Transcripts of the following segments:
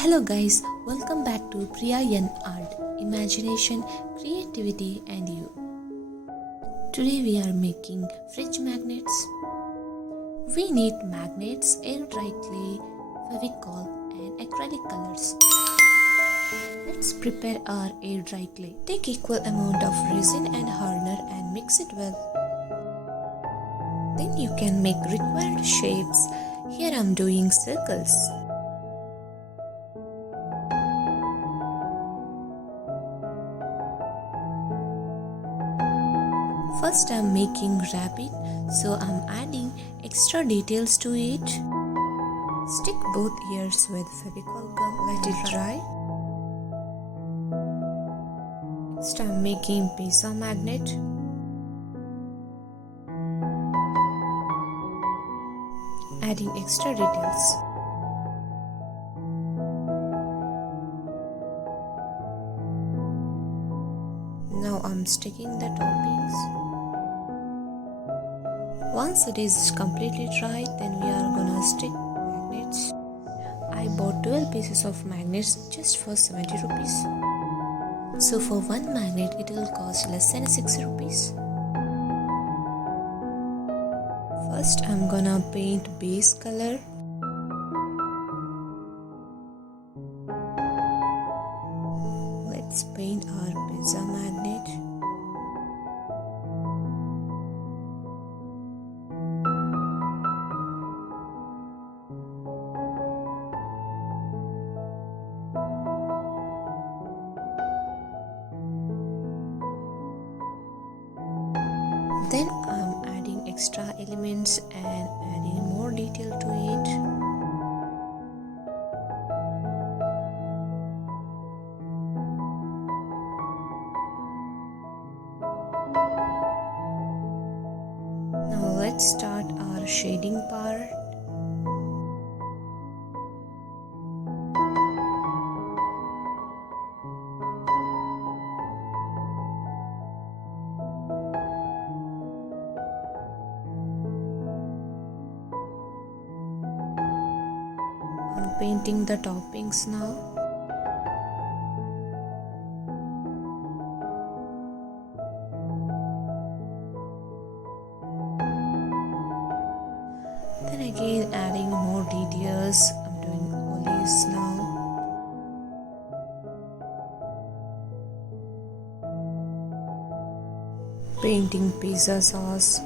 Hello guys, welcome back to Priya and Art, Imagination, Creativity and You. Today we are making fridge magnets. We need magnets, air dry clay, Fevicol and acrylic colors. Let's prepare our air dry clay. Take equal amount of resin and hardener and mix it well. Then you can make required shapes. Here I am doing circles. First I am making rabbit, so I am adding extra details to it. Stick both ears with Fevicol gum, let it dry. Next I am making pizza magnet. Adding extra details. Now I am sticking the toppings. Once it is completely dry, then we are gonna stick magnets. I bought 12 pieces of magnets just for 70 rupees. So for one magnet it will cost less than 6 rupees. First I'm gonna paint base color. Let's paint our pizza magnet. Then I'm adding extra elements and adding more detail to it. Now let's start our shading part. I'm painting the toppings now. Then again adding more details. I'm doing olives now. Painting pizza sauce.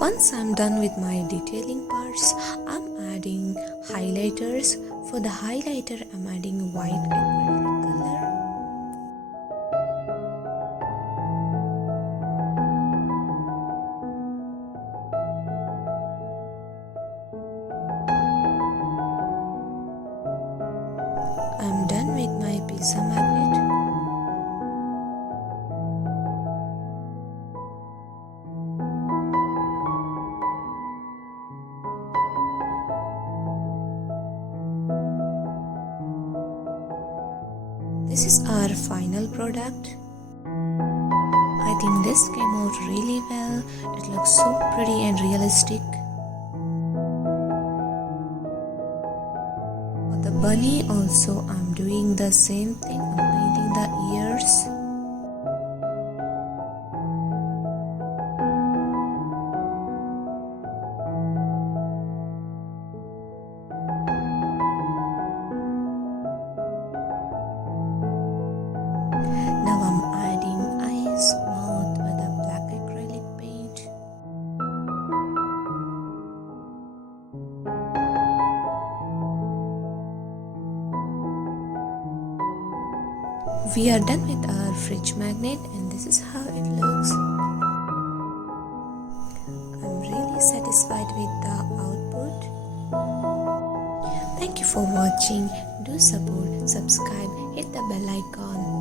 Once I'm done with my detailing parts, I'm adding highlighters. For the highlighter, I'm adding white acrylic color. I'm done with my pizza magnet. This is our final product. I think this came out really well. It looks so pretty and realistic. For the bunny also, I'm doing the same thing. I'm painting the ears. Now I'm adding eyes, mouth with a black acrylic paint. We are done with our fridge magnet and this is how it looks. I'm really satisfied with the output. Thank you for watching. Do support, subscribe, hit the bell icon.